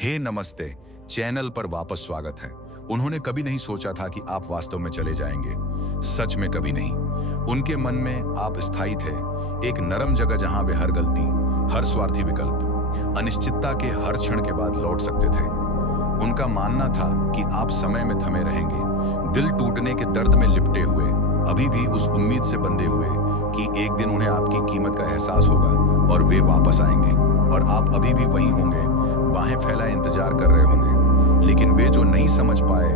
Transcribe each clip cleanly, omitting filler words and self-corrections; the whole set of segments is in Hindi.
हे नमस्ते, चैनल पर वापस स्वागत है। उन्होंने कभी नहीं सोचा था कि आप वास्तव में चले जाएंगे। सच में कभी नहीं। उनके मन में आप स्थायी थे, एक नरम जगह जहां वे हर गलती, हर स्वार्थी विकल्प, अनिश्चितता के हर क्षण के बाद लौट सकते थे। उनका मानना था कि आप समय में थमे रहेंगे, दिल टूटने के दर्द में लिपटे हुए, अभी भी उस उम्मीद से बंधे हुए कि एक दिन उन्हें आपकी कीमत का एहसास होगा और वे वापस आएंगे और आप अभी भी वहीं होंगे, बाहें फैलाए इंतजार कर रहे होंगे। लेकिन वे जो नहीं समझ पाए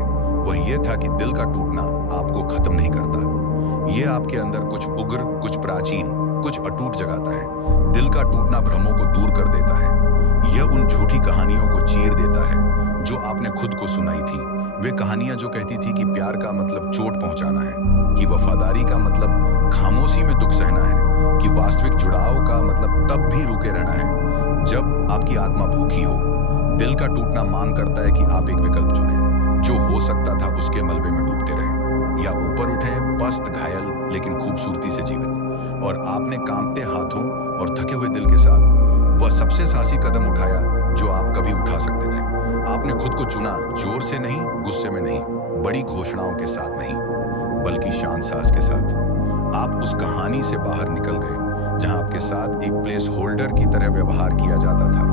वह यह था कि दिल का टूटना आपको खत्म नहीं करता। यह आपके अंदर कुछ उग्र, कुछ प्राचीन, कुछ अटूट जगाता है। दिल का टूटना भ्रमों को दूर कर देता है। यह उन झूठी कहानियों को चीर देता है जो आपने खुद को सुनाई थी। वे कहानियां जो कहती थी कि प्यार का मतलब चोट पहुंचाना है, कि वफादारी का मतलब खामोशी में दुख सहना है, कि वास्तविक जुड़ाव का मतलब तब भी रुके रहना है जब आपकी आत्मा भूखी हो। दिल का टूटना मांग करता है कि आप एक विकल्प चुनें जो हो सकता था उसके मलबे में डूबते रहे, या ऊपर उठे पस्त, घायल लेकिन खूबसूरती से जीवित। और आपने कांपते हाथों और थके हुए दिल के साथ वह सबसे साहसी कदम उठाया जो आप कभी उठा सकते थे। आपने खुद को चुना, जोर से नहीं, गुस्से में नहीं, बड़ी घोषणाओं के साथ नहीं, बल्कि शांत सांस के साथ। आप उस कहानी से बाहर निकल गए जहां आपके साथ एक प्लेस होल्डर की तरह व्यवहार किया जाता था,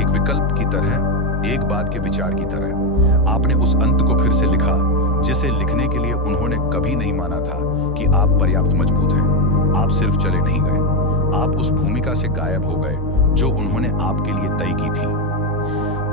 एक विकल्प की तरह, एक बात के विचार की तरह। आपने उस अंत को फिर से लिखा जिसे लिखने के लिए उन्होंने कभी नहीं माना था कि आप पर्याप्त मजबूत हैं। आप सिर्फ चले नहीं गए, आप उस भूमिका से गायब हो गए जो उन्होंने आपके लिए तय की थी।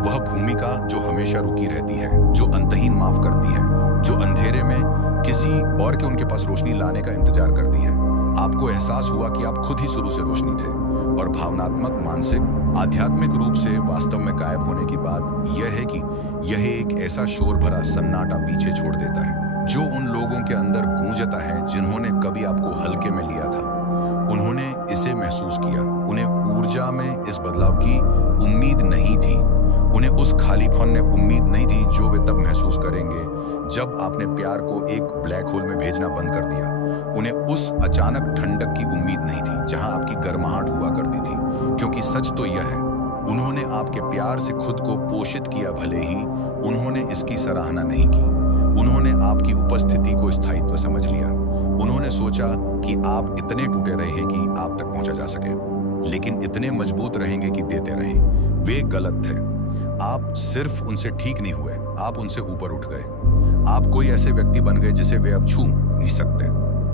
वह भूमिका जो हमेशा रुकी रहती है, जो अंतहीन माफ करती है, जो अंधेरे में किसी और के उनके पास रोशनी लाने का इंतजार करती है। आपको एहसास हुआ कि आप खुद ही शुरू से रोशनी थे, और भावनात्मक, मानसिक, आध्यात्मिक रूप से वास्तव में गायब होने की बात यह है कि यह एक ऐसा शोर भरा सन्नाटा पीछे छोड़ देता है जो उन लोगों के अंदर गूंजता है जिन्होंने कभी आपको हल्के में लिया था। उन्होंने इसे महसूस किया, उन्हें ऊर्जा में इस बदलाव की उम्मीद नहीं थी, उन्हें उस खालीपन ने उम्मीद नहीं थी जो वे तब महसूस करेंगे जब आपने प्यार को एक ब्लैक होल में भेजना बंद कर दिया। उन्हें उस अचानक ठंडक की उम्मीद नहीं थी जहां आपकी गर्माहट हुआ करती थी, क्योंकि सच तो यह है, उन्होंने आपके प्यार से खुद को पोषित किया, भले ही उन्होंने इसकी सराहना नहीं की। उन्होंने आपकी उपस्थिति को स्थायित्व समझ लिया। उन्होंने सोचा कि आप इतने टूटे रहे हैं कि आप तक पहुंचा जा सके, लेकिन इतने मजबूत रहेंगे कि देते रहें। वे गलत थे। आप सिर्फ उनसे ठीक नहीं हुए, आप उनसे ऊपर उठ गए। आप कोई ऐसे व्यक्ति बन गए जिसे वे अब छू नहीं सकते,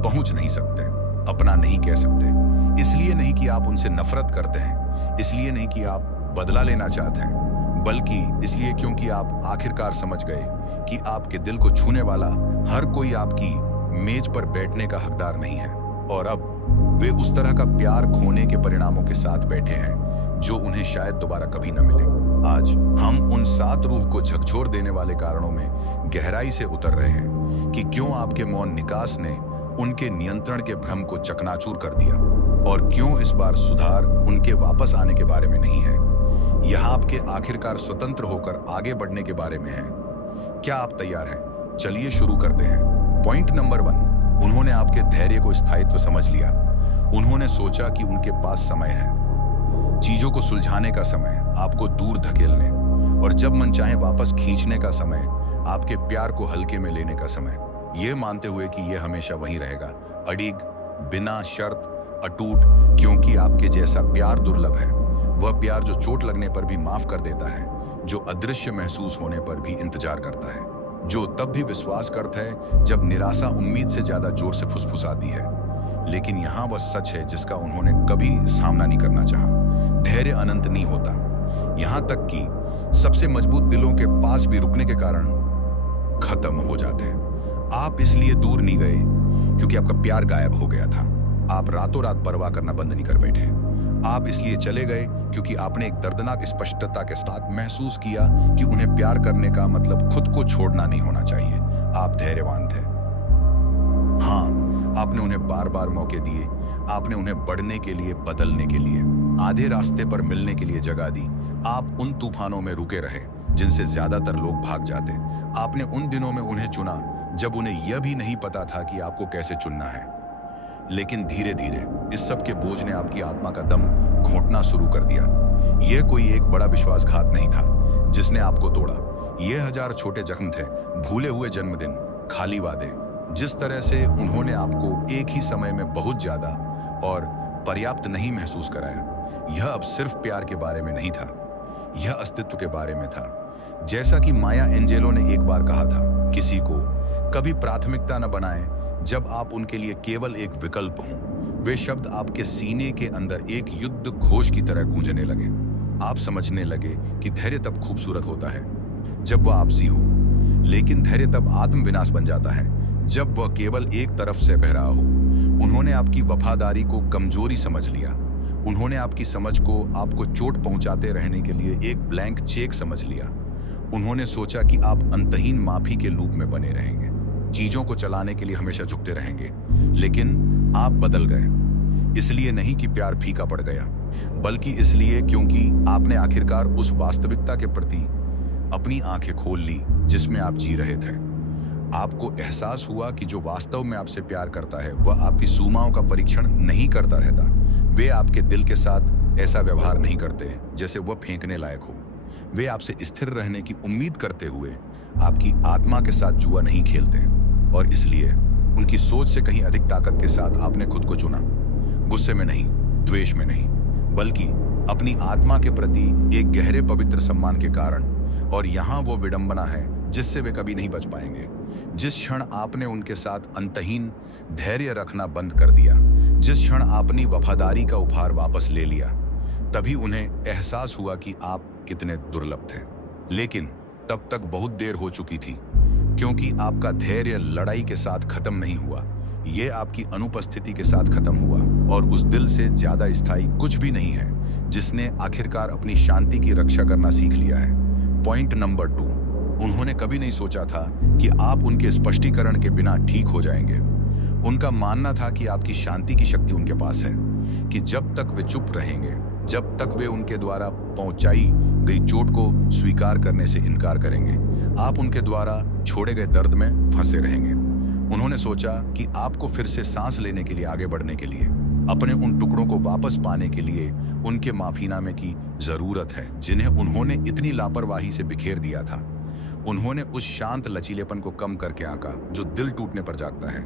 पहुंच नहीं सकते, अपना नहीं कह सकते। इसलिए नहीं कि आप उनसे नफरत करते हैं, इसलिए नहीं कि आप बदला लेना चाहते हैं, बल्कि इसलिए क्योंकि आप आखिरकार समझ गए कि आपके दिल को छूने वाला हर कोई आपकी मेज पर बैठने का हकदार नहीं है। और अब वे उस तरह का प्यार खोने के परिणामों के साथ बैठे हैं जो उन्हें शायद दोबारा कभी न मिले। आज हम उन 7 रूह को झकझोर देने वाले कारणों में गहराई से उतर रहे हैं कि क्यों आपके मौन निकास ने उनके नियंत्रण के भ्रम को चकनाचूर कर दिया, और क्यों इस बार सुधार उनके वापस आने के बारे में नहीं है, यह आपके आखिरकार स्वतंत्र होकर आगे बढ़ने के बारे में है। क्या आप तैयार हैं? चलिए शुरू करते हैं। पॉइंट नंबर 1, उन्होंने आपके धैर्य को स्थायित्व समझ लिया। उन्होंने सोचा कि उनके पास समय है, चीजों को सुलझाने का समय, आपको दूर धकेलने और जब मन चाहे वापस खींचने का समय, आपके प्यार को हल्के में लेने का समय। यह मानते हुए कि यह हमेशा वहीं रहेगा, अडिग, बिना शर्त, अटूट, क्योंकि आपके जैसा प्यार दुर्लभ है। वह प्यार जो चोट लगने पर भी माफ कर देता है, जो अदृश्य महसूस होने पर भी इंतजार करता है, जो तब भी विश्वास करता है जब निराशा उम्मीद से ज्यादा जोर से फुसफुसाती है। लेकिन यहाँ वह सच है जिसका उन्होंने कभी सामना नहीं करना चाहा। धैर्य अनंत नहीं होता, यहाँ तक कि सबसे मजबूत दिलों के पास भी रुकने के कारण खत्म हो जाते हैं। आप इसलिए दूर नहीं गए क्योंकि आपका प्यार गायब हो गया था। आप रातों रात परवाह करना बंद नहीं कर बैठे। आप इसलिए चले गए क्योंकि आपने एक दर्दनाक स्पष्टता के साथ महसूस किया कि उन्हें प्यार करने का मतलब खुद को छोड़ना नहीं होना चाहिए। आप धैर्यवान थे। हाँ, आपने उन्हें बार बार मौके दिए, आपने उन्हें बढ़ने के लिए, बदलने के लिए, आधे रास्ते पर मिलने के लिए जगह दी। आप उन तूफानों में रुके रहे जिनसे ज्यादातर लोग भाग जाते। आपने उन दिनों में उन्हें चुना जब उन्हें यह भी नहीं पता था कि आपको कैसे चुनना है। लेकिन धीरे धीरे इस सब के बोझ ने आपकी आत्मा का दम घोंटना शुरू कर दिया। यह कोई एक बड़ा विश्वासघात नहीं था जिसने आपको तोड़ा। यह 1000 छोटे जख्म थे, भूले हुए जन्मदिन, खाली वादे। जिस तरह से उन्होंने आपको एक ही समय में बहुत ज्यादा और पर्याप्त नहीं महसूस कराया, यह अब सिर्फ प्यार के बारे में नहीं था, यह अस्तित्व के बारे में था। जैसा कि माया एंजेलो ने एक बार कहा था, किसी को कभी प्राथमिकता न बनाएं जब आप उनके लिए केवल एक विकल्प हों। वे शब्द आपके सीने के अंदर एक युद्ध घोष की तरह गूंजने लगे। आप समझने लगे कि धैर्य तब खूबसूरत होता है जब वह आपसी हो, लेकिन धैर्य तब आत्म विनाश बन जाता है जब वह केवल एक तरफ से बह रहा हो। उन्होंने आपकी वफादारी को कमजोरी समझ लिया। उन्होंने आपकी समझ को आपको चोट पहुंचाते रहने के लिए एक ब्लैंक चेक समझ लिया। उन्होंने सोचा कि आप अंतहीन माफी के लूप में बने रहेंगे, चीजों को चलाने के लिए हमेशा झुकते रहेंगे। लेकिन आप बदल गए, इसलिए नहीं कि प्यार फीका पड़ गया, बल्कि इसलिए क्योंकि आपने आखिरकार उस वास्तविकता के प्रति अपनी आंखें खोल ली जिसमें आप जी रहे थे। आपको एहसास हुआ कि जो वास्तव में आपसे प्यार करता है वह आपकी सीमाओं का परीक्षण नहीं करता रहता। वे आपके दिल के साथ ऐसा व्यवहार नहीं करते जैसे वह फेंकने लायक हो। वे आपसे स्थिर रहने की उम्मीद करते हुए आपकी आत्मा के साथ जुआ नहीं खेलते, और इसलिए उनकी सोच से कहीं अधिक ताकत के साथ आपने खुद को चुना। गुस्से में नहीं, द्वेष में नहीं, बल्कि अपनी आत्मा के प्रति एक गहरे पवित्र सम्मान के कारण। और यहाँ वो विडंबना है जिससे वे कभी नहीं बच पाएंगे। जिस क्षण आपने उनके साथ अंतहीन धैर्य रखना बंद कर दिया, जिस क्षण आपने वफादारी का उपहार वापस ले लिया, तभी उन्हें एहसास हुआ कि आप कितने दुर्लभ थे। लेकिन तब तक बहुत देर हो चुकी थी, क्योंकि आपका धैर्य लड़ाई के साथ खत्म नहीं हुआ, ये आपकी अनुपस्थिति के साथ खत्म हुआ। और उस दिल से ज्यादा स्थायी कुछ भी नहीं है जिसने आखिरकार अपनी शांति की रक्षा करना सीख लिया है। पॉइंट नंबर 2, उन्होंने कभी नहीं सोचा था कि आप उनके स्पष्टीकरण के बिना ठीक हो जाएंगे। उनका मानना था कि आपकी शांति की शक्ति उनके पास है, कि जब तक वे चुप रहेंगे, जब तक वे उनके द्वारा पहुंचाई गई चोट को स्वीकार करने से इनकार करेंगे, आप उनके द्वारा छोड़े गए दर्द में फंसे रहेंगे। उन्होंने सोचा कि आपको फिर से सांस लेने के लिए, आगे बढ़ने के लिए, अपने उन टुकड़ों को वापस पाने के लिए उनके माफीनामे की जरूरत है जिन्हें उन्होंने इतनी लापरवाही से बिखेर दिया था। उन्होंने उस शांत लचीलेपन को कम करके आंका जो दिल टूटने पर जागता है,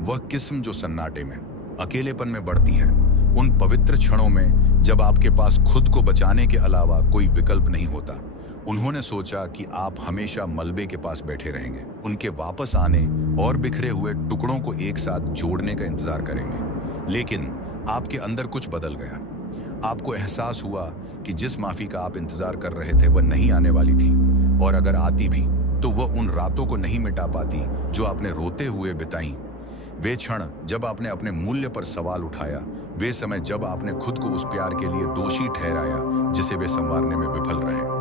वह किस्म जो सन्नाटे में, अकेलेपन में बढ़ती है, उन पवित्र क्षणों में जब आपके पास खुद को बचाने के अलावा कोई विकल्प नहीं होता। उन्होंने सोचा कि आप हमेशा मलबे के पास बैठे रहेंगे, उनके वापस आने और बिखरे हुए टुकड़ों को एक साथ जोड़ने का इंतजार करेंगे। लेकिन आपके अंदर कुछ बदल गया। आपको एहसास हुआ कि जिस माफी का आप इंतजार कर रहे थे वह नहीं आने वाली थी, और अगर आती भी तो वह उन रातों को नहीं मिटा पाती जो आपने रोते हुए बिताई। वे क्षण जब आपने अपने मूल्य पर सवाल उठाया, वे समय जब आपने खुद को उस प्यार के लिए दोषी ठहराया जिसे वे संवारने में विफल रहे।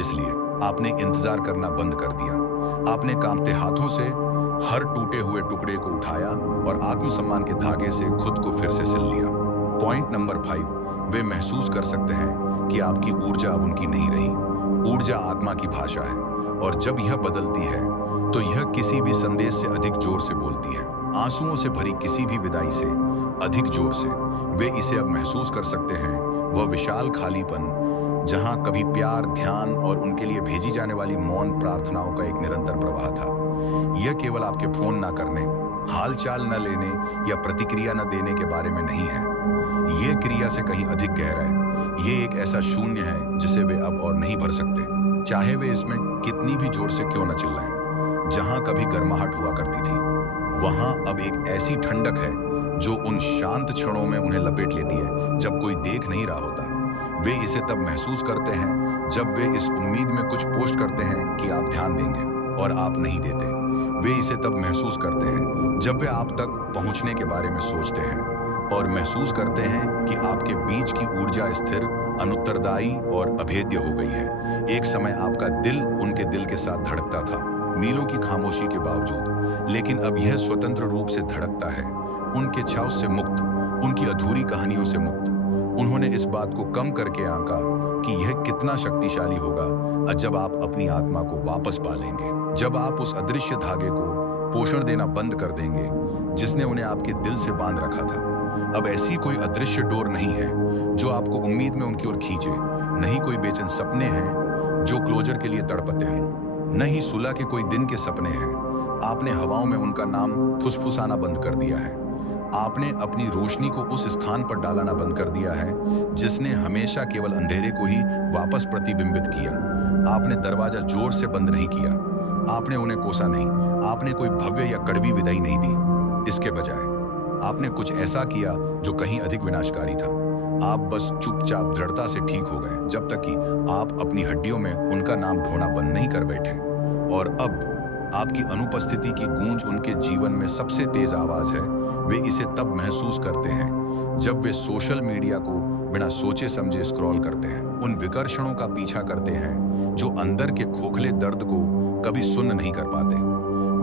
इसलिए आपने इंतजार करना बंद कर दिया। आपने कांपते हाथों से हर टूटे हुए टुकड़े को उठाया और आत्मसम्मान के धागे से खुद को फिर से सिल लिया। पॉइंट नंबर 5, वे महसूस कर सकते हैं कि आपकी ऊर्जा अब उनकी नहीं रही। ऊर्जा आत्मा की भाषा है, और जब यह बदलती है तो यह किसी भी संदेश से अधिक जोर से बोलती है, आंसुओं से भरी किसी भी विदाई से अधिक जोर से। वे इसे अब महसूस कर सकते हैं, वह विशाल खालीपन जहां कभी प्यार, ध्यान और उनके लिए भेजी जाने वाली मौन प्रार्थनाओं का एक निरंतर प्रवाह था। यह केवल आपके फोन ना करने, हालचाल न लेने या प्रतिक्रिया न देने के बारे में नहीं है। यह क्रिया से कहीं अधिक गहरा है। यह एक ऐसा शून्य है जिसे वे अब और नहीं भर सकते, चाहे वे इसमें कितनी भी जोर से क्यों न चिल्लाएं। जहां कभी गर्माहट हुआ करती थी, वहां अब एक ऐसी ठंडक है जो उन शांत क्षणों में उन्हें लपेट लेती है जब कोई देख नहीं रहा होता। वे इसे तब महसूस करते हैं जब वे इस उम्मीद में कुछ पोस्ट करते हैं कि आप ध्यान देंगे और आप नहीं देते। वे इसे तब महसूस करते हैं जब वे आप तक पहुंचने के बारे में सोचते हैं और महसूस करते हैं कि आपके बीच की ऊर्जा स्थिर, अनुत्तरदायी और अभेद्य हो गई है। एक समय आपका दिल उनके दिल के साथ धड़कता था, मीलों की खामोशी के बावजूद, लेकिन अब यह स्वतंत्र रूप से धड़कता है, उनके छाव से मुक्त, उनकी अधूरी कहानियों से मुक्त। उन्होंने इस बात को कम करके आंका कि यह कितना शक्तिशाली होगा जब आप अपनी आत्मा को वापस पा लेंगे, जब आप उस अदृश्य धागे को पोषण देना बंद कर देंगे जिसने उन्हें आपके दिल से बांध रखा था। अब ऐसी कोई अदृश्य डोर नहीं है जो आपको उम्मीद में उनकी ओर खींचे, नहीं कोई बेचैन सपने हैं जो क्लोजर के लिए तड़पते हैं, नहीं सुलह के कोई दिन के सपने हैं। आपने हवाओं में उनका नाम फुसफुसाना बंद कर दिया है। आपने अपनी रोशनी को उस स्थान पर डालना बंद कर दिया है जिसने हमेशा केवल अंधेरे को ही वापस प्रतिबिंबित किया। आपने दरवाजा जोर से बंद नहीं किया, आपने उन्हें कोसा नहीं, आपने कोई भव्य या कड़वी विदाई नहीं दी। इसके बजाय आपने कुछ ऐसा किया जो कहीं अधिक विनाशकारी था। आप बस चुपचाप दृढ़ता से ठीक हो गए जब तक कि आप अपनी हड्डियों में उनका नाम ढोना बंद नहीं कर बैठे। और अब आपकी अनुपस्थिति की गूंज उनके जीवन में सबसे तेज आवाज है। वे इसे तब महसूस करते हैं जब वे सोशल मीडिया को बिना सोचे समझे स्क्रॉल करते हैं, उन विकर्षणों का पीछा करते हैं जो अंदर के खोखले दर्द को कभी सुन नहीं कर पाते।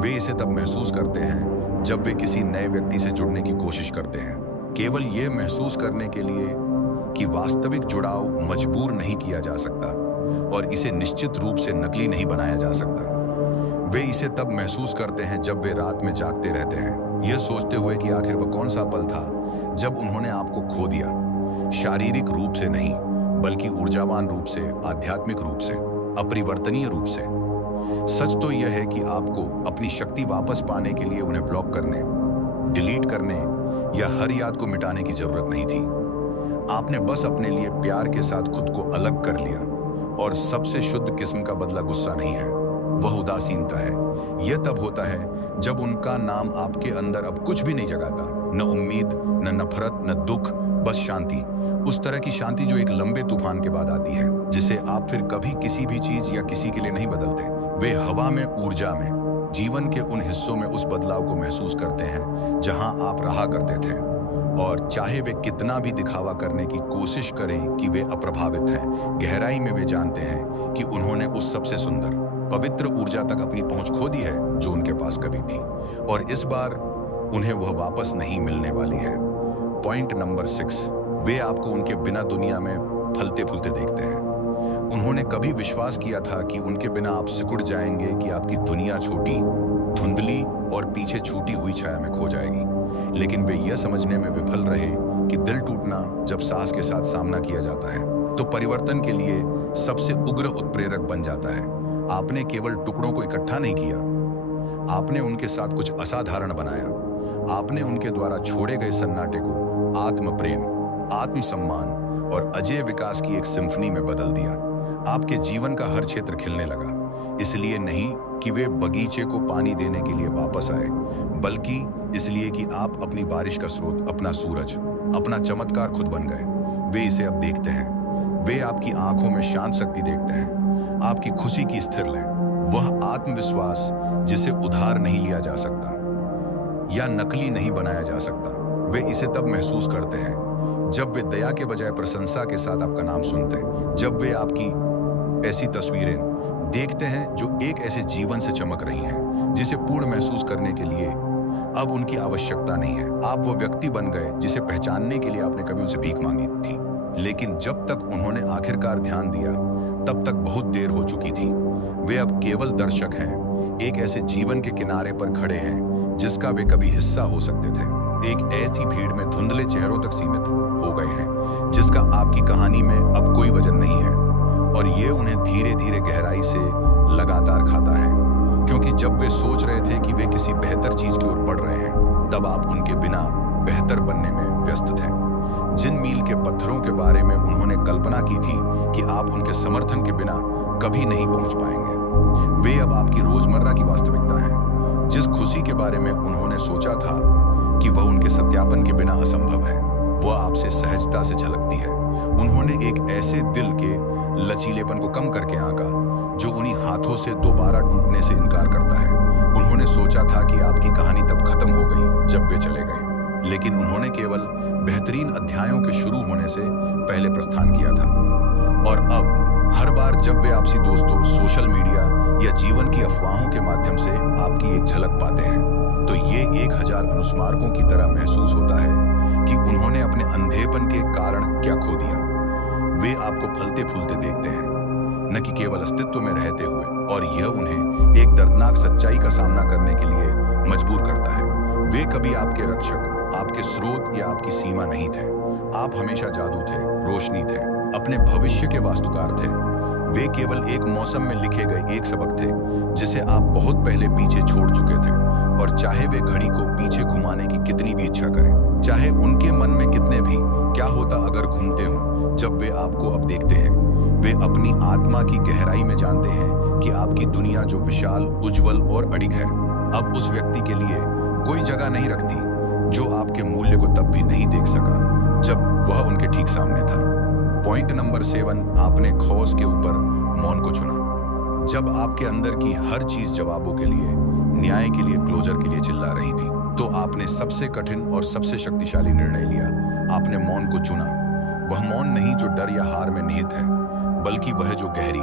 वे इसे तब महसूस करते हैं जब वे किसी नए व्यक्ति से जुड़ने की कोशिश करते हैं, केवल ये महसूस करने के लिए कि वास्तविक जुड़ाव मजबूर नहीं किया जा सकता और इसे निश्चित रूप से नकली नहीं बनाया जा सकता। वे इसे तब महसूस करते हैं जब वे रात में जागते रहते हैं, यह सोचते हुए कि आखिर वह कौन सा पल था जब उन्होंने आपको खो दिया, शारीरिक रूप से नहीं बल्कि ऊर्जावान रूप से, आध्यात्मिक रूप से, अपरिवर्तनीय रूप से। सच तो यह है कि आपको अपनी शक्ति वापस पाने के लिए उन्हें ब्लॉक करने, डिलीट करने या हर याद को मिटाने की जरूरत नहीं थी। आपने बस अपने लिए प्यार के साथ खुद को अलग कर लिया। और सबसे शुद्ध किस्म का बदला गुस्सा नहीं है, वह उदासीनता है। यह तब होता है जब उनका नाम आपके अंदर अब कुछ भी नहीं जगाता, न उम्मीद, न नफरत, न दुख, बस शांति। उस तरह की शांति जो एक लंबे तूफान के बाद आती है, जिसे आप फिर कभी किसी भी चीज या किसी के लिए नहीं बदलते। वे हवा में, ऊर्जा में, जीवन के उन हिस्सों में उस बदलाव को महसूस करते हैं जहां आप रहा करते थे। और चाहे वे कितना भी दिखावा करने की कोशिश करें कि वे अप्रभावित हैं, गहराई में वे जानते हैं कि उन्होंने उस सबसे सुंदर, पवित्र ऊर्जा तक अपनी पहुंच खो दी है जो उनके पास कभी थी, और इस बार उन्हें वह वापस नहीं मिलने वाली है। पॉइंट नंबर 6, वे आपको उनके बिना दुनिया में फलते फूलते देखते हैं। उन्होंने कभी विश्वास किया था कि उनके बिना आप सिकुड़ जाएंगे, कि आपकी दुनिया छोटी, धुंधली और पीछे छूटी हुई छाया में खो जाएगी। लेकिन वे यह समझने में विफल रहे कि दिल टूटना जब साहस के साथ सामना किया जाता है तो परिवर्तन के लिए सबसे उग्र उत्प्रेरक बन जाता है। आपने केवल टुकड़ों को इकट्ठा नहीं किया, आपने उनके साथ कुछ असाधारण बनाया। आपने उनके द्वारा छोड़े गए सन्नाटे को आत्म प्रेम, आत्मसम्मान और अजय विकास की एक सिम्फनी में बदल दिया। आपके जीवन का हर क्षेत्र खिलने लगा, इसलिए नहीं कि वे बगीचे को पानी देने के लिए वापस आए, बल्कि इसलिए कि आप अपनी बारिश का स्रोत, अपना सूरज, अपना चमत्कार खुद बन गए। वे इसे अब देखते हैं। वे आपकी आंखों में शांत शक्ति देखते हैं, आपकी खुशी की स्थिर लय, वह आत्मविश्वास जिसे उधार नहीं लिया जा सकता या नकली नहीं बनाया जा सकता। वे इसे तब महसूस करते हैं जब वे दया के बजाय प्रशंसा के साथ आपका नाम सुनते हैं, जब वे आपकी ऐसी तस्वीरें देखते हैं जो एक ऐसे जीवन से चमक रही हैं जिसे पूर्ण महसूस करने के लिए अब उनकी आवश्यकता नहीं है। आप वो व्यक्ति बन गए जिसे पहचानने के लिए आपने कभी उनसे भीख मांगी थी, लेकिन जब तक उन्होंने आखिरकार ध्यान दिया तब तक बहुत देर हो चुकी थी। वे अब केवल दर्शक हैं, एक ऐसे जीवन के किनारे पर खड़े हैं जिसका वे कभी हिस्सा हो सकते थे। एक ऐसी भीड़ में धुंधले चेहरों तक सीमित हो गए हैं जिसका आपकी कहानी में अब कोई वजन नहीं है, और ये उन्हें धीरे धीरे गहराई से लगातार खाता है। क्योंकि जब वे सोच रहे थे कि वे किसी बेहतर चीज की ओर बढ़ रहे हैं, तब आप उनके बिना बेहतर बनने में व्यस्त थे। जिन मील के पत्थरों के बारे में उन्होंने कल्पना की थी कि आप उनके समर्थन के बिना कभी नहीं पहुंच पाएंगे, वे अब आपकी रोजमर्रा की वास्तविकता है। जिस खुशी के बारे में उन्होंने सोचा था कि वह उनके सत्यापन के बिना असंभव है, वह आपसे सहजता से झलकती है। उन्होंने एक ऐसे दिल के लचीलेपन को कम करके आंका जो उन्हीं हाथों से दोबारा टूटने से इनकार करता है। उन्होंने सोचा था कि आपकी कहानी तब खत्म हो गई जब वे चले गए, लेकिन उन्होंने केवल बेहतरीन अध्यायों के शुरू होने से पहले प्रस्थान किया था। और अब हर बार जब वे आपसी दोस्तों, सोशल मीडिया या जीवन की अफवाहों के माध्यम से आपकी एक झलक पाते हैं, तो ये 1000 अनुस्मारकों की तरह महसूस होता है कि उन्होंने अपने अंधेपन के कारण क्या खो दिया। वे आपको फलते फूलते देखते हैं, न कि केवल अस्तित्व में रहते हुए, और यह उन्हें एक दर्दनाक सच्चाई का सामना करने के लिए मजबूर करता है। वे कभी आपके रक्षक, आपके स्रोत या आपकी सीमा नहीं थे। आप हमेशा जादू थे, रोशनी थे, अपने भविष्य के वास्तुकार थे। वे केवल एक मौसम में लिखे गए एक सबक थे जिसे आप बहुत पहले पीछे छोड़ चुके थे। और चाहे वे घड़ी को पीछे घुमाने की कितनी भी इच्छा करें, चाहे उनके मन में कितने भी क्या होता अगर घूमते हो, जब वे आपको अब देखते हैं, वे अपनी आत्मा की गहराई में जानते हैं कि आपकी दुनिया जो विशाल, उज्जवल और अडिग है, अब उस व्यक्ति के लिए कोई जगह नहीं रखती जो आपके मूल्य को तब भी नहीं देख सका जब वह उनके ठीक सामने था। पॉइंट नंबर 7, आपने खौफ के ऊपर मौन को चुना। जब आपके अंदर की हर चीज जवाबों के लिए, न्याय के लिए, क्लोजर के लिए चिल्ला रही थी, तो आपने सबसे कठिन और सबसे शक्तिशाली निर्णय लिया। आपने मौन को चुना। वह मौन नहीं जो डर या हार में निहित है, बल्कि वह जो गहरी,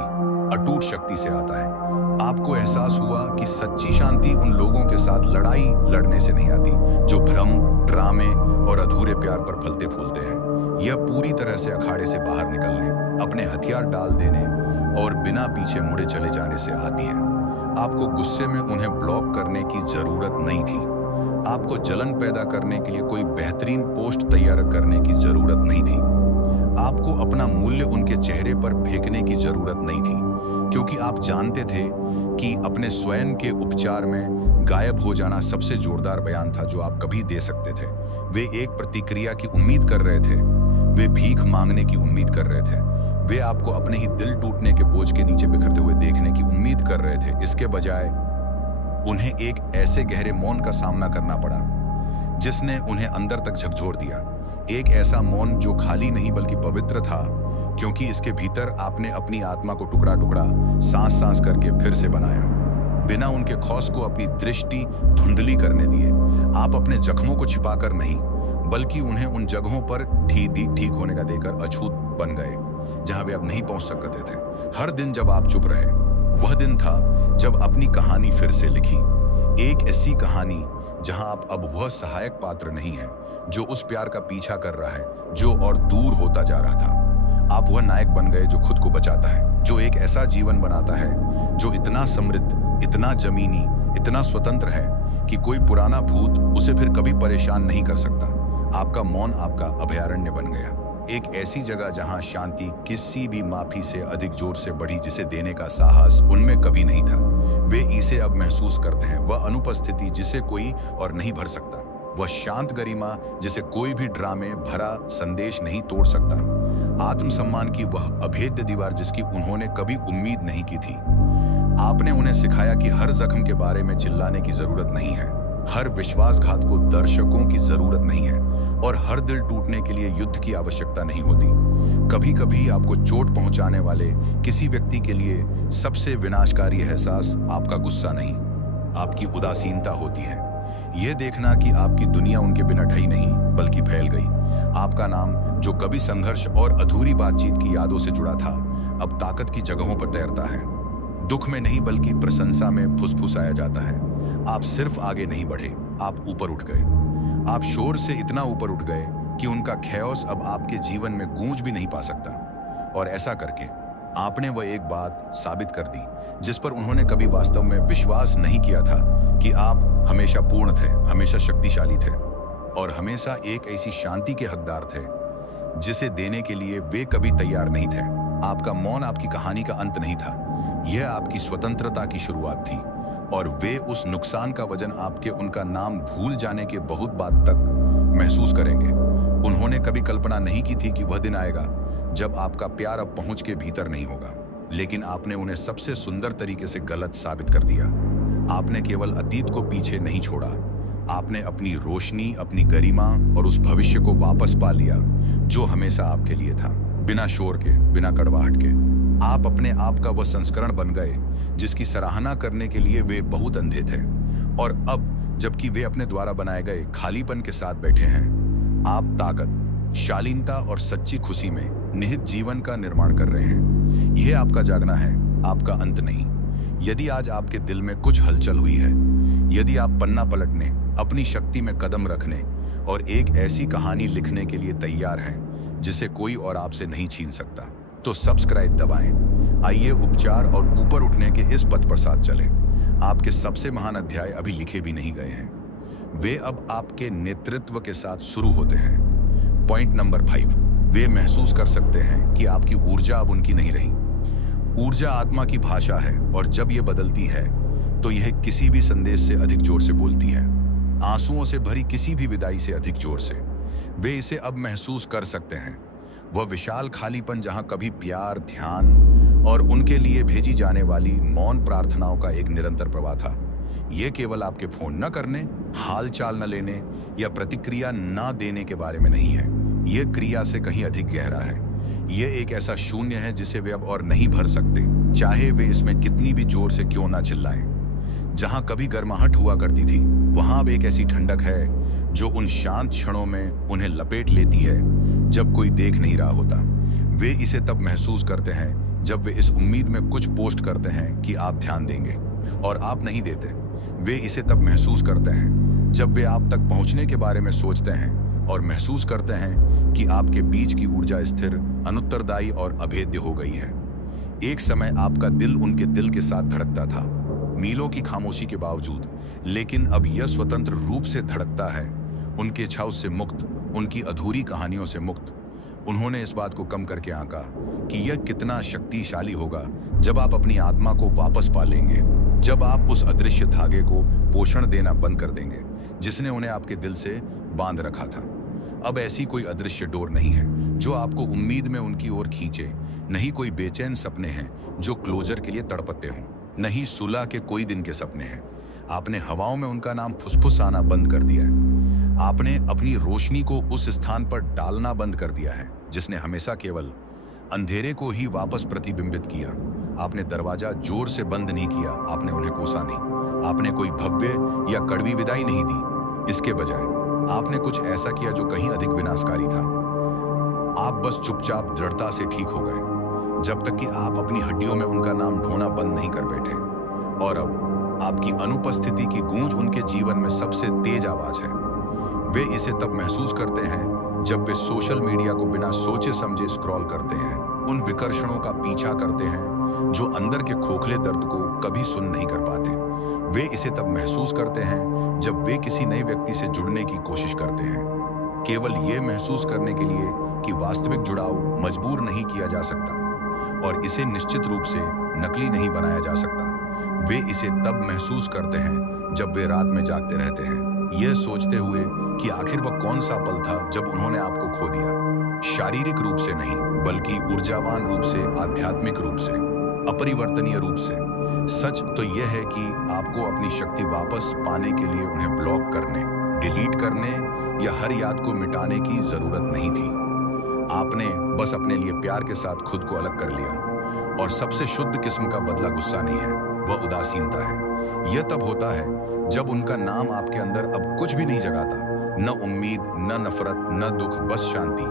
अटूट शक्ति से आता है। आपको एहसास हुआ कि सच्ची शांति उन लोगों के साथ लड़ाई लड़ने से नहीं आती जो भ्रम, ड्रामे और अधूरे प्यार पर फलते फूलते हैं। यह पूरी तरह से अखाड़े से बाहर निकलने, अपने हथियार डाल देने और बिना पीछे मुड़े चले जाने से आती है। आपको गुस्से में उन्हें ब्लॉक करने की जरूरत नहीं थी। आपको जलन पैदा करने के लिए कोई बेहतरीन पोस्ट तैयार करने की जरूरत नहीं थी। आपको अपना मूल्य उनके चेहरे पर फेंकने की जरूरत नहीं थी, क्योंकि आप जानते थे कि अपने स्वयं के उपचार में गायब हो जाना सबसे जोरदार बयान था जो आप कभी दे सकते थे। वे एक प्रतिक्रिया की उम्मीद कर रहे थे, वे भीख मांगने की उम्मीद कर रहे थे, वे आपको अपने ही दिल टूटने के बोझ के नीचे बिखरते हुए देखने की उम्मीद कर रहे थे। इसके बजाय उन्हें एक ऐसे गहरे मौन का सामना करना पड़ा जिसने उन्हें अंदर तक झकझोर दिया। एक ऐसा मौन जो खाली नहीं बल्कि पवित्र था, क्योंकि इसके भीतर आपने अपनी आत्मा को टुकड़ा टुकड़ा, सांस सांस करके फिर से बनाया, बिना उनके खौफ को अपनी दृष्टि धुंधली करने दिए। आप अपने जख्मों को छिपाकर नहीं, बल्कि उन्हें उन जगहों पर ठीक होने का देकर अछूत बन गए जहां वे अब नहीं पहुंच सकते थे। हर दिन जब आप चुप रहे, वह दिन था जब अपनी कहानी फिर से लिखी। एक ऐसी कहानी जहां आप अब वह सहायक पात्र नहीं है जो उस प्यार का पीछा कर रहा है जो और दूर होता जा रहा था। आप वह नायक बन गए जो खुद को बचाता है, जो एक ऐसा जीवन बनाता है जो इतना समृद्ध, इतना जमीनी, इतना स्वतंत्र है कि कोई पुराना भूत उसे फिर कभी परेशान नहीं कर सकता। आपका मौन आपका अभयारण्य बन गया, एक ऐसी जगह जहां शांति किसी भी माफी से अधिक जोर से बढ़ी जिसे देने का साहस उनमें कभी नहीं था। वे इसे अब महसूस करते हैं, वह अनुपस्थिति जिसे कोई और नहीं भर सकता, वह शांत गरिमा जिसे कोई भी ड्रामे भरा संदेश नहीं तोड़ सकता, आत्मसम्मान की वह अभेद्य दीवार जिसकी उन्होंने कभी उम्मीद नहीं की थी। आपने उन्हें सिखाया कि हर जख्म के बारे में चिल्लाने की जरूरत नहीं है, हर विश्वासघात को दर्शकों की जरूरत नहीं है, और हर दिल टूटने के लिए युद्ध की आवश्यकता नहीं होती। कभी कभी आपको चोट पहुंचाने वाले किसी व्यक्ति के लिए सबसे विनाशकारी एहसास आपका गुस्सा नहीं, आपकी उदासीनता होती है। यह देखना कि आपकी दुनिया उनके बिना ढही नहीं बल्कि फैल गई। आपका नाम जो कभी संघर्ष और अधूरी बातचीत की यादों से जुड़ा था, अब ताकत की जगहों पर तैरता है। दुख में नहीं बल्कि प्रशंसा में फुसफुसाया जाता है। आप सिर्फ आगे नहीं बढ़े, आप ऊपर उठ गए। आप शोर से इतना ऊपर उठ गए कि उनका ख्यास अब आपके जीवन में गूंज भी नहीं पा सकता। और ऐसा करके आपने वह एक बात साबित कर दी जिस पर उन्होंने कभी वास्तव में विश्वास नहीं किया था, कि आप हमेशा पूर्ण थे, हमेशा शक्तिशाली थे, और हमेशा एक ऐसी शांति के हकदार थे जिसे देने के लिए वे कभी तैयार नहीं थे। आपका मौन आपकी कहानी का अंत नहीं था, यह आपकी स्वतंत्रता की शुरुआत थी। और वे उस नुकसान का वजन आपके उनका नाम भूल जाने के बहुत बाद तक महसूस करेंगे। उन्होंने कभी कल्पना नहीं की थी कि वह दिन आएगा जब आपका प्यार अब पहुंच के भीतर नहीं होगा, लेकिन आपने उन्हें सबसे सुंदर तरीके से गलत साबित कर दिया। आपने केवल अतीत को पीछे नहीं छोड़ा, आपने अपनी रोशनी, अपनी गरिमा और उस भविष्य को वापस पा लिया जो हमेशा आपके लिए था, बिना शोर के, बिना कड़वाहट के। आप अपने आप का वह संस्करण बन गए जिसकी सराहना करने के लिए वे बहुत अंधे थे। और अब जबकि वे अपने द्वारा बनाए गए खालीपन के साथ बैठे हैं, आप ताकत, शालीनता और सच्ची खुशी में निहित जीवन का निर्माण कर रहे हैं। यह आपका जागना है, आपका अंत नहीं। यदि आज आपके दिल में कुछ हलचल हुई है, यदि आप पन्ना पलटने, अपनी शक्ति में कदम रखने और एक ऐसी कहानी लिखने के लिए तैयार हैं जिसे कोई और आपसे नहीं छीन सकता, तो सब्सक्राइब दबाएं। आइए उपचार और ऊपर उठने के इस पथ पर साथ चलें। आपके सबसे महान अध्याय अभी लिखे भी नहीं गए हैं, वे अब आपके नेतृत्व के साथ शुरू होते हैं। पॉइंट नंबर 5, वे महसूस कर सकते हैं कि आपकी ऊर्जा अब उनकी नहीं रही। ऊर्जा आत्मा की भाषा है और जब यह बदलती है तो यह किसी भी संदेश से अधिक जोर से बोलती है, आंसुओं से भरी किसी भी विदाई से अधिक जोर से। वे इसे अब महसूस कर सकते हैं, वह विशाल खालीपन जहां कभी प्यार, ध्यान और उनके लिए भेजी जाने वाली मौन प्रार्थनाओं का एक निरंतर प्रवाह था। यह केवल आपके फोन न करने, हाल चाल न लेने या प्रतिक्रिया न देने के बारे में नहीं है। यह क्रिया से कहीं अधिक गहरा है। यह एक ऐसा शून्य है जिसे वे अब और नहीं भर सकते, चाहे वे इसमें कितनी भी जोर से क्यों ना चिल्लाएं। जहां कभी गर्माहट हुआ करती थी, वहां अब एक ऐसी ठंडक है जो उन शांत क्षणों में उन्हें लपेट लेती है जब कोई देख नहीं रहा होता। वे इसे तब महसूस करते हैं जब वे इस उम्मीद में कुछ पोस्ट करते हैं कि आप ध्यान देंगे और आप नहीं देते। वे इसे तब महसूस करते हैं जब वे आप तक पहुंचने के बारे में सोचते हैं और महसूस करते हैं कि आपके बीच की ऊर्जा स्थिर, अनुत्तरदायी और अभेद्य हो गई है। एक समय आपका दिल उनके दिल के साथ धड़कता था, मीलों की खामोशी के बावजूद, लेकिन अब यह स्वतंत्र रूप से धड़कता है, उनके छाव से मुक्त, उनकी अधूरी कहानियों से मुक्त। उन्होंने इस बात को कम करके आंका कि यह कितना शक्तिशाली होगा जब आप अपनी आत्मा को वापस पा लेंगे, जब आप उस अदृश्य धागे को पोषण देना बंद कर देंगे जिसने उन्हें आपके दिल से बांध रखा था। अब ऐसी कोई अदृश्य डोर नहीं है जो आपको उम्मीद में उनकी ओर खींचे, नहीं कोई बेचैन सपने हैं जो क्लोजर के लिए तड़पते हों, नहीं सुलह के कोई दिन के सपने हैं। आपने हवाओं में उनका नाम फुसफुसाना बंद कर दिया है। आपने अपनी रोशनी को उस स्थान पर डालना बंद कर दिया है जिसने हमेशा केवल अंधेरे को ही वापस प्रतिबिंबित किया। आपने दरवाजा जोर से बंद नहीं किया, आपने उन्हें कोसा नहीं, आपने कोई भव्य या कड़वी विदाई नहीं दी। इसके बजाय आपने कुछ ऐसा किया जो कहीं अधिक विनाशकारी था। आप बस चुपचाप दृढ़ता से ठीक हो गए जब तक कि आप अपनी हड्डियों में उनका नाम ढोना बंद नहीं कर बैठे। और अब आपकी अनुपस्थिति की गूंज उनके जीवन में सबसे तेज आवाज है। वे इसे तब महसूस करते हैं जब वे सोशल मीडिया को बिना सोचे समझे स्क्रॉल करते हैं, उन विकर्षणों का पीछा करते हैं जो अंदर के खोखले दर्द को कभी सुन नहीं कर पाते। वे इसे तब महसूस करते हैं जब वे किसी नए व्यक्ति से जुड़ने की कोशिश करते हैं, केवल ये महसूस करने के लिए कि वास्तविक जुड़ाव मजबूर नहीं किया जा सकता और इसे निश्चित रूप से नकली नहीं बनाया जा सकता। वे इसे तब महसूस करते हैं जब वे रात में जागते रहते हैं, यह सोचते हुए कि आखिर वह कौन सा पल था जब उन्होंने आपको खो दिया। शारीरिक रूप से नहीं, बल्कि ऊर्जावान रूप से, आध्यात्मिक रूप से, अपरिवर्तनीय रूप से। सच तो यह है कि आपको अपनी शक्ति वापस पाने के लिए उन्हें ब्लॉक करने, डिलीट करने या हर याद को मिटाने की जरूरत नहीं थी। आपने बस अपने लिए प्यार के साथ खुद को अलग कर लिया। और सबसे शुद्ध किस्म का बदला गुस्सा नहीं है, वह उदासीनता है। यह तब होता है जब उनका नाम आपके अंदर अब कुछ भी नहीं जगाता, न उम्मीद, न नफरत, न दुख, बस शांति।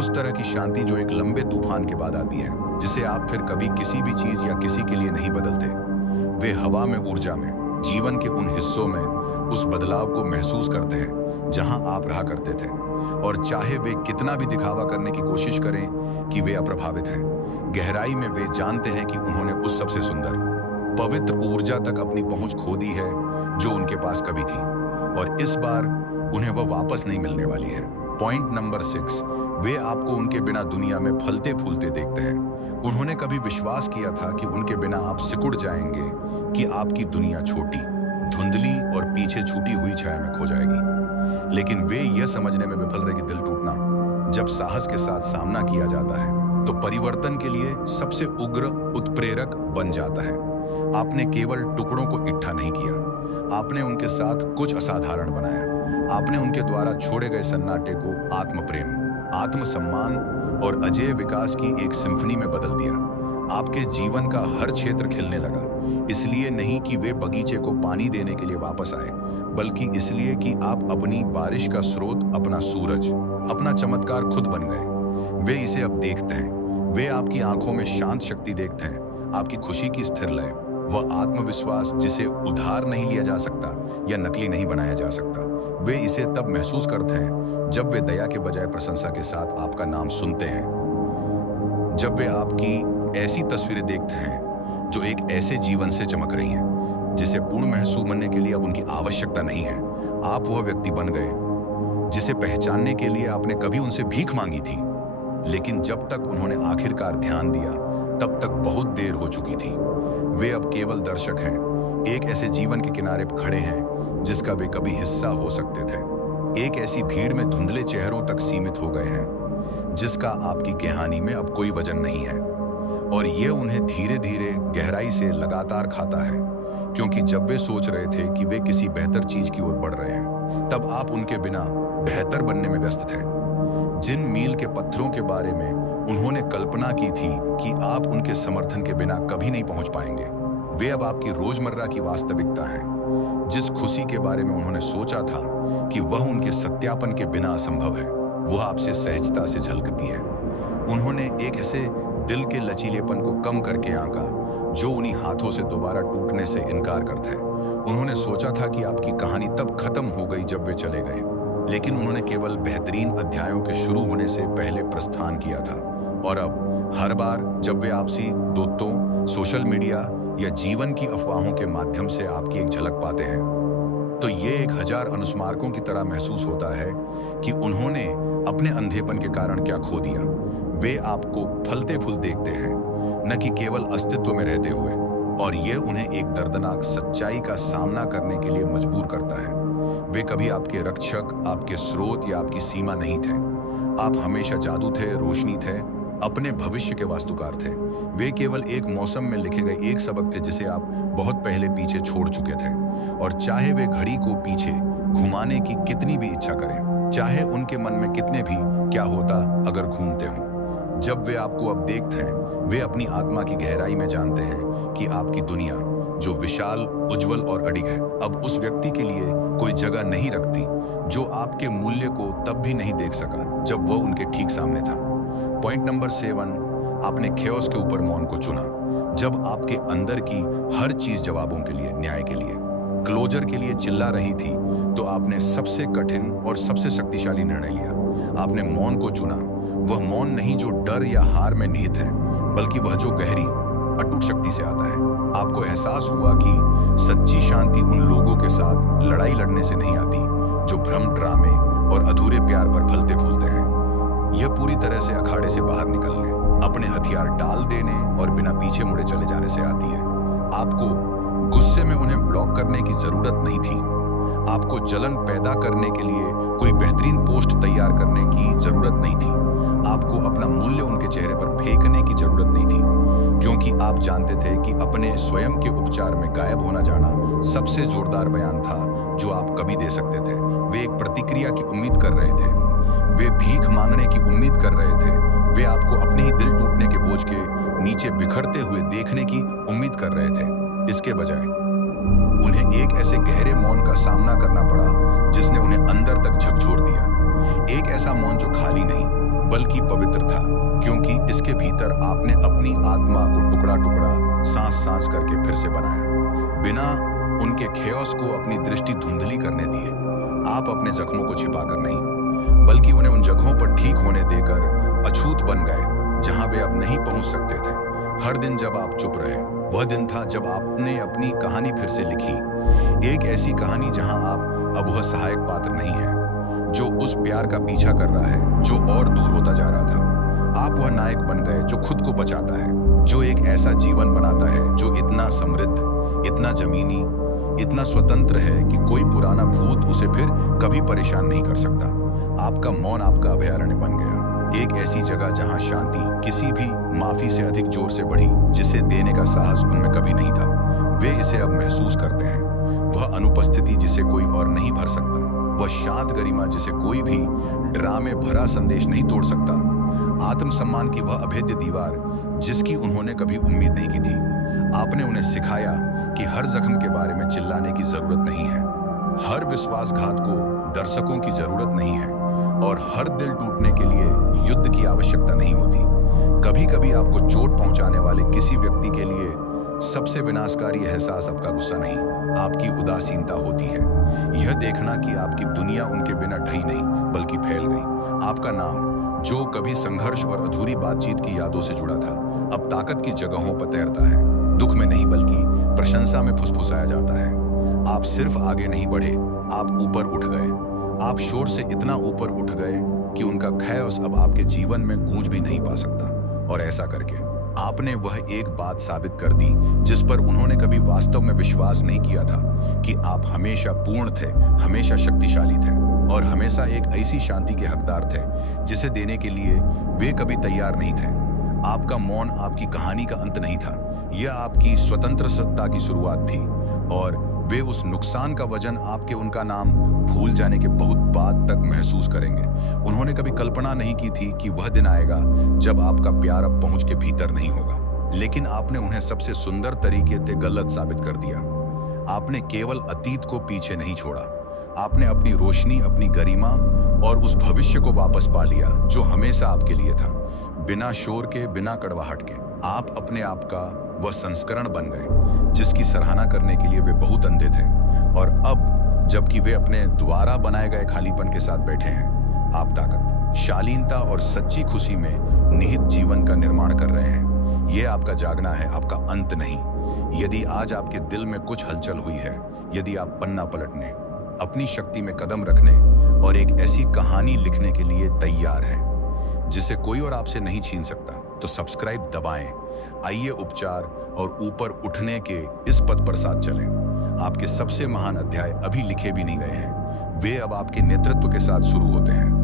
उस तरह की शांति जो एक लंबे तूफान के बाद आती है, जिसे आप फिर कभी किसी भी चीज या किसी के लिए नहीं बदलते। वे हवा में, ऊर्जा में, जीवन के उन हिस्सों में उस बदलाव को महसूस करते हैं जहां आप रहा करते थे। और चाहे वे कितना भी दिखावा करने की कोशिश करें कि वे अप्रभावित हैं, गहराई में वे जानते हैं कि उन्होंने उस सबसे सुंदर, पवित्र ऊर्जा तक अपनी पहुंच खो दी है जो उनके पास कभी थी, और इस बार उन्हें वह वापस नहीं मिलने वाली है। पॉइंट नंबर 6, वे आपको उनके बिना दुनिया में फलते फूलते देखते हैं। उन्होंने कभी विश्वास किया था कि उनके बिना आप सिकुड़ जाएंगे, कि आपकी दुनिया छोटी, धुंधली और पीछे छूटी हुई छाया में खो जाएगी। लेकिन वे यह समझने में विफल रहे कि दिल टूटना जब साहस के साथ सामना किया जाता है तो परिवर्तन के लिए सबसे उग्र उत्प्रेरक बन जाता है। आपने केवल टुकड़ों को इकट्ठा नहीं किया, आपने उनके साथ कुछ असाधारण बनाया। आपने उनके द्वारा छोड़े गए सन्नाटे को आत्म प्रेम, आत्मसम्मान और अजेय विकास की एक सिम्फनी में बदल दिया। आपके जीवन का हर क्षेत्र खिलने लगा, इसलिए नहीं कि वे बगीचे को पानी देने के लिए वापस आए, बल्कि इसलिए कि आप अपनी बारिश का स्रोत, अपना सूरज, अपना चमत्कार खुद बन गए। वे इसे अब देखते हैं, वे आपकी आंखों में शांत शक्ति देखते हैं, आपकी खुशी की स्थिर लय, वह आत्मविश्वास जिसे उधार नहीं लिया जा सकता या नकली नहीं बनाया जा सकता। वे इसे तब महसूस करते हैं जब वे दया के बजाय प्रशंसा के साथ आपका नाम सुनते हैं, जब वे आपकी आप ऐसी तस्वीरें देखते हैं जो एक ऐसे जीवन से चमक रही हैं जिसे पूर्ण महसूस बनने के लिए अब उनकी आवश्यकता नहीं है। आप वह व्यक्ति बन गए जिसे पहचानने के लिए आपने कभी उनसे भीख मांगी थी, लेकिन जब तक उन्होंने आखिरकार ध्यान दिया तब तक बहुत देर हो चुकी थी। वे अब केवल दर्शक हैं, एक ऐसे जीवन के किनारे पर खड़े हैं जिसका वे कभी हिस्सा हो सकते थे। एक ऐसी भीड़ में धुंधले चेहरों तक सीमित हो गए हैं जिसका आपकी कहानी में अब कोई वजन नहीं है, और ये उन्हें धीरे धीरे गहराई से लगातार खाता है, क्योंकि जब वे सोच रहे थे कि वे किसी बेहतर चीज की ओर बढ़ रहे हैं, तब आप उनके बिना बेहतर बनने में व्यस्त थे। जिन मील के पत्थरों के बारे में उन्होंने कल्पना की थी कि आप उनके समर्थन के बिना कभी नहीं पहुंच पाएंगे, वे अब आपकी रोजमर्रा की वास्तविकता है। जिस खुशी के बारे में उन्होंने सोचा था कि वह उनके सत्यापन के बिना असंभव है, वह आपसे सहजता से झलकती है। उन्होंने एक ऐसे दिल के लचीलेपन को कम करके आंका जो उन्हीं हाथों से दोबारा टूटने से इनकार करता है। उन्होंने सोचा था कि आपकी कहानी तब खत्म हो गई जब वे चले गए, लेकिन उन्होंने केवल बेहतरीन अध्यायों के शुरू होने से पहले प्रस्थान किया था। और अब हर बार जब वे आपसी दोस्तों, सोशल मीडिया या जीवन की अफवाहों के माध्यम से आपकी एक झलक पाते हैं, तो ये 1000 अनुस्मारकों की तरह महसूस होता है कि उन्होंने अपने अंधेपन के कारण क्या खो दिया। वे आपको फलते फूल देखते हैं, न कि केवल अस्तित्व में रहते हुए, और ये उन्हें एक दर्दनाक सच्चाई का सामना करने के लिए मजबूर करता है। वे कभी आपके रक्षक, आपके स्रोत या आपकी सीमा नहीं थे। आप हमेशा जादू थे, रोशनी थे, अपने भविष्य के वास्तुकार थे। वे केवल एक मौसम में लिखे गए एक सबक थे जिसे आप बहुत पहले पीछे छोड़ चुके थे। और चाहे वे घड़ी को पीछे घुमाने की कितनी भी इच्छा करें, चाहे उनके मन में कितने भी क्या होता अगर घूमते हों, जब वे आपको अब देखते हैं, वे अपनी आत्मा की गहराई में जानते हैं कि आपकी दुनिया, जो विशाल, उज्जवल और अडिग है, अब उस व्यक्ति के लिए कोई जगह नहीं रखती जो आपके मूल्य को तब भी नहीं देख सका जब वह उनके ठीक सामने था। पॉइंट नंबर 7, आपने खेओस के ऊपर मौन को चुना। जब आपके अंदर की हर चीज जवाबों के लिए, न्याय के लिए, क्लोजर के लिए चिल्ला रही थी, तो आपने सबसे कठिन और सबसे शक्तिशाली निर्णय लिया। आपने मौन को चुना। वह मौन नहीं जो डर या हार में निहित है, बल्कि वह जो गहरी, अटूट शक्ति से आता है। आपको एहसास हुआ कि सच्ची शांति उन लोगों के साथ लड़ाई लड़ने से नहीं आती जो भ्रम, ड्रामे और अधूरे प्यार पर फलते फूलते हैं। यह पूरी तरह से अखाड़े से बाहर निकलने, अपने हथियार डाल देने और बिना पीछे मुड़े चले जाने से आती है। आपको गुस्से में उन्हें ब्लॉक करने की जरूरत नहीं थी। आपको जलन पैदा करने के लिए कोई बेहतरीन पोस्ट तैयार करने की जरूरत नहीं थी। आपको अपना मूल्य उनके चेहरे पर फेंकने की जरूरत नहीं थी, क्योंकि आप जानते थे कि अपने स्वयं के उपचार में गायब होना जाना सबसे जोरदार बयान था जो आप कभी दे सकते थे। वे एक प्रतिक्रिया की उम्मीद कर रहे थे, वे भीख मांगने की उम्मीद कर रहे थे, वे आपको अपने ही दिल टूटने के बोझ के नीचे बिखरते हुए देखने की उम्मीद कर रहे थे। इसके बजाय उन्हें एक ऐसे गहरे मौन का सामना करना पड़ा जिसने उन्हें अंदर तक झकझोर दिया। एक ऐसा मौन जो खाली नहीं बल्कि पवित्र था, क्योंकि इसके भीतर आपने अपनी आत्मा को टुकड़ा टुकड़ा, सांस सांस करके फिर से बनाया। बिना उनके खेओस को अपनी दृष्टि धुंधली करने दिए। आप अपने जख्मों को छिपाकर नहीं, बल्कि उन्हें उन जगहों पर ठीक होने देकर अछूत बन गए जहां वे अब नहीं पहुंच सकते थे। हर दिन जब आप चुप रहे, वह दिन था जब आपने अपनी कहानी फिर से लिखी। एक ऐसी कहानी जहां आप अब वह सहायक पात्र नहीं है जो उस प्यार का पीछा कर रहा है जो और दूर होता जा रहा था। आप वह नायक बन गए जो खुद को बचाता है, जो एक ऐसा जीवन बनाता है जो इतना समृद्ध, इतना जमीनी, इतना स्वतंत्र है कि कोई पुराना भूत उसे फिर कभी परेशान नहीं कर सकता। आपका मौन आपका अभयारण्य बन गया, एक ऐसी जगह जहां शांति किसी भी माफी से अधिक जोर से बढ़ी जिसे देने का साहस उनमें कभी नहीं था। वे इसे अब महसूस करते हैं, वह अनुपस्थिति जिसे कोई और नहीं भर सकता, वह शांत गरिमा जिसे कोई भी ड्रामे भरा संदेश नहीं तोड़ सकता, आत्मसम्मान की वह अभेद्य दीवार जिसकी उन्होंने कभी उम्मीद नहीं की थी। आपने उन्हें सिखाया कि हर जख्म के बारे में चिल्लाने की जरूरत नहीं है, हर विश्वासघात को दर्शकों की जरूरत नहीं है, और हर दिल टूटने के लिए युद्ध की आवश्यकता नहीं होती। कभी कभी आपको चोट पहुंचाने वाले किसी व्यक्ति के लिए सबसे विनाशकारी एहसास आपका गुस्सा नहीं, आपकी उदासीनता होती है। यह देखना कि आपकी दुनिया उनके बिना ढही नहीं बल्कि फैल गई। आपका नाम जो कभी संघर्ष और अधूरी बातचीत की यादों से जुड़ा था, अब ताकत की जगहों पर तैरता है। दुख में नहीं बल्कि प्रशंसा में फुसफुसाया जाता है। आप सिर्फ आगे नहीं बढ़े, आप ऊपर उठ गए। आप शोर से इतना ऊपर उठ गए कि उनका खैस अब आपके जीवन में गूंज भी नहीं पा सकता। और ऐसा करके आपने वह एक बात साबित कर दी जिस पर उन्होंने कभी वास्तव में विश्वास नहीं किया था, कि आप हमेशा पूर्ण थे, हमेशा शक्तिशाली थे और हमेशा एक ऐसी शांति के हकदार थे जिसे देने के लिए वे कभी तैयार नहीं थे। आपका मौन आपकी कहानी का अंत नहीं था, यह आपकी स्वतंत्र सत्ता की शुरुआत थी। और वे उस नुकसान का वजन आपके उनका नाम भूल जाने के बहुत बाद तक महसूस करेंगे। उन्होंने कभी कल्पना नहीं की थी कि वह दिन आएगा जब आपका प्यार अब पहुंच के भीतर नहीं होगा, लेकिन आपने उन्हें सबसे सुंदर तरीके से गलत साबित कर दिया। आपने केवल अतीत को पीछे नहीं छोड़ा, आपने अपनी रोशनी, अपनी गरिमा और उस भविष्य को वापस पा लिया जो हमेशा आपके लिए था। बिना शोर के, बिना कड़वाहट के आप अपने आप का वह संस्करण बन गए जिसकी सराहना करने के लिए वे बहुत अंधे थे। और अब जबकि वे अपने द्वारा बनाए गए खालीपन के साथ बैठे हैं, आप ताकत, शालीनता और सच्ची खुशी में निहित जीवन का निर्माण कर रहे हैं। यह आपका जागना है, आपका अंत नहीं। यदि आज आपके दिल में कुछ हलचल हुई है, यदि आप पन्ना पलटने, अपनी शक्ति में कदम रखने और एक ऐसी कहानी लिखने के लिए तैयार हैं जिसे कोई और आपसे नहीं छीन सकता, तो सब्सक्राइब दबाएं। आइए उपचार और ऊपर उठने के इस पथ पर साथ चलें। आपके सबसे महान अध्याय अभी लिखे भी नहीं गए हैं, वे अब आपके नेतृत्व के साथ शुरू होते हैं।